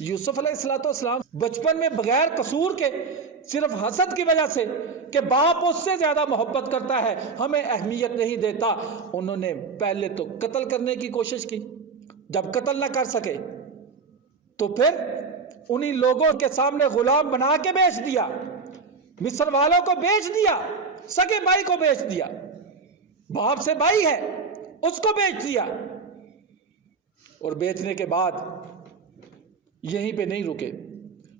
یوسف علیہ السلام بچپن میں بغیر قصور کے صرف حسد کی وجہ سے کہ باپ اس سے زیادہ محبت کرتا ہے ہمیں اہمیت نہیں دیتا، انہوں نے پہلے تو قتل کرنے کی کوشش کی، جب قتل نہ کر سکے تو پھر انہی لوگوں کے سامنے غلام بنا کے بیچ دیا، مصر والوں کو بیچ دیا، سگے بھائی کو بیچ دیا، باپ سے بھائی ہے اس کو بیچ دیا، اور بیچنے کے بعد یہیں پہ نہیں رکے،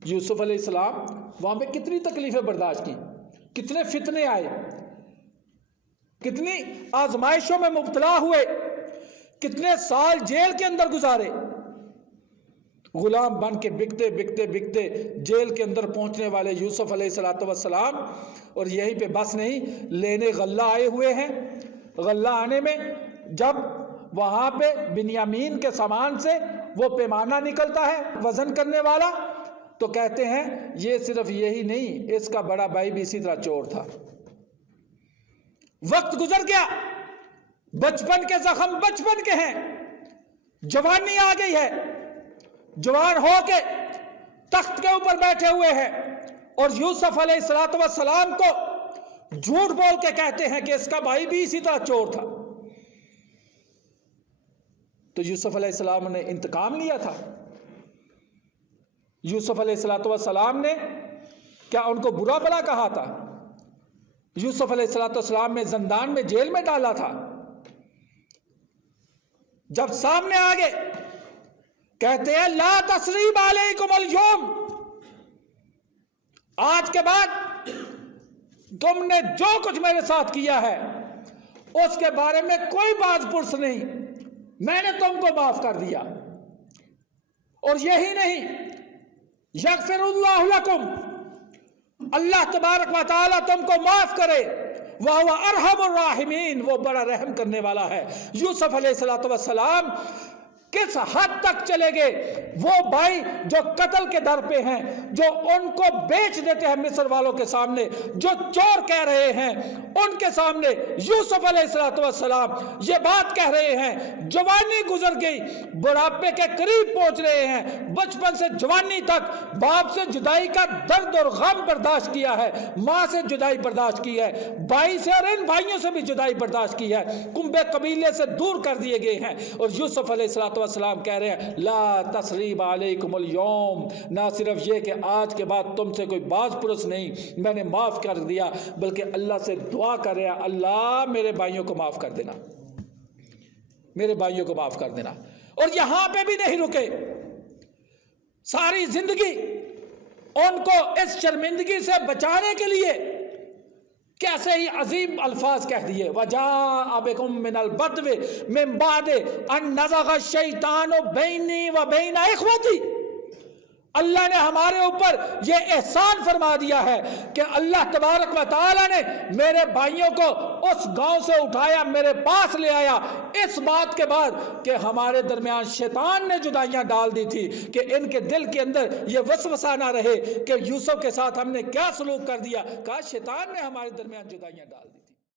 یوسف علیہ السلام وہاں پہ کتنی تکلیفیں برداشت کی، کتنے فتنے آئے، کتنی آزمائشوں میں مبتلا ہوئے، کتنے سال جیل کے اندر گزارے، غلام بن کے بکتے بکتے بکتے جیل کے اندر پہنچنے والے یوسف علیہ السلام، اور یہیں پہ بس نہیں، لینے غلہ آئے ہوئے ہیں، غلہ آنے میں جب وہاں پہ بنیامین کے سامان سے وہ پیمانہ نکلتا ہے وزن کرنے والا، تو کہتے ہیں یہ صرف یہی نہیں، اس کا بڑا بھائی بھی اسی طرح چور تھا۔ وقت گزر گیا، بچپن کے زخم بچپن کے ہیں، جوانی آ گئی ہے، جوان ہو کے تخت کے اوپر بیٹھے ہوئے ہیں، اور یوسف علیہ السلام کو جھوٹ بول کے کہتے ہیں کہ اس کا بھائی بھی اسی طرح چور تھا۔ تو یوسف علیہ السلام نے انتقام لیا تھا، یوسف علیہ السلام نے کیا ان کو برا بھلا کہا تھا؟ یوسف علیہ السلام میں زندان میں جیل میں ڈالا تھا، جب سامنے آگے کہتے ہیں لا تثریب علیکم اليوم، آج کے بعد تم نے جو کچھ میرے ساتھ کیا ہے اس کے بارے میں کوئی بات پرس نہیں، میں نے تم کو معاف کر دیا، اور یہی نہیں یغفر اللہ لکم، اللہ تبارک و تعالی تم کو معاف کرے، وَهُوَ أَرْحَمُ الرَّاحِمِينَ، وہ بڑا رحم کرنے والا ہے۔ یوسف علیہ السلام کس حد تک چلے گئے، وہ بھائی جو قتل کے در پہ ہیں، جو ان کو بیچ دیتے ہیں مصر والوں کے سامنے، جو چور کہہ رہے ہیں ان کے سامنے یوسف علیہ السلام یہ بات کہہ رہے ہیں، جوانی گزر گئی، بڑھاپے کے قریب پہنچ رہے ہیں، بچپن سے جوانی تک باپ سے جدائی کا درد اور غم برداشت کیا ہے، ماں سے جدائی برداشت کی ہے، بھائی سے اور ان بھائیوں سے بھی جدائی برداشت کی ہے، کنبے قبیلے سے دور کر دیے گئے ہیں، اور یوسف علیہ السلام کہہ رہے ہیں لا تثریب علیکم اليوم، نہ صرف یہ کہ آج کے بعد تم سے کوئی باز پرس نہیں، میں نے معاف کر دیا، بلکہ اللہ سے دعا کر رہے ہیں اللہ میرے بھائیوں کو معاف کر دینا، میرے بھائیوں کو معاف کر دینا۔ اور یہاں پہ بھی نہیں رکے، ساری زندگی ان کو اس شرمندگی سے بچانے کے لیے کیسے ہی عظیم الفاظ کہہ دیے، وَجَاءَ بِكُم مِّنَ الْبَدْوِ مِن بَعْدِ أَن نَزَغَ الشَّيْطَانُ بَيْنِي وَبَيْنَ إِخْوَتِي، اللہ نے ہمارے اوپر یہ احسان فرما دیا ہے کہ اللہ تبارک و تعالی نے میرے بھائیوں کو اس گاؤں سے اٹھایا، میرے پاس لے آیا، اس بات کے بعد کہ ہمارے درمیان شیطان نے جدائیاں ڈال دی تھی، کہ ان کے دل کے اندر یہ وسوسہ نہ رہے کہ یوسف کے ساتھ ہم نے کیا سلوک کر دیا، کہا شیطان نے ہمارے درمیان جدائیاں ڈال دی۔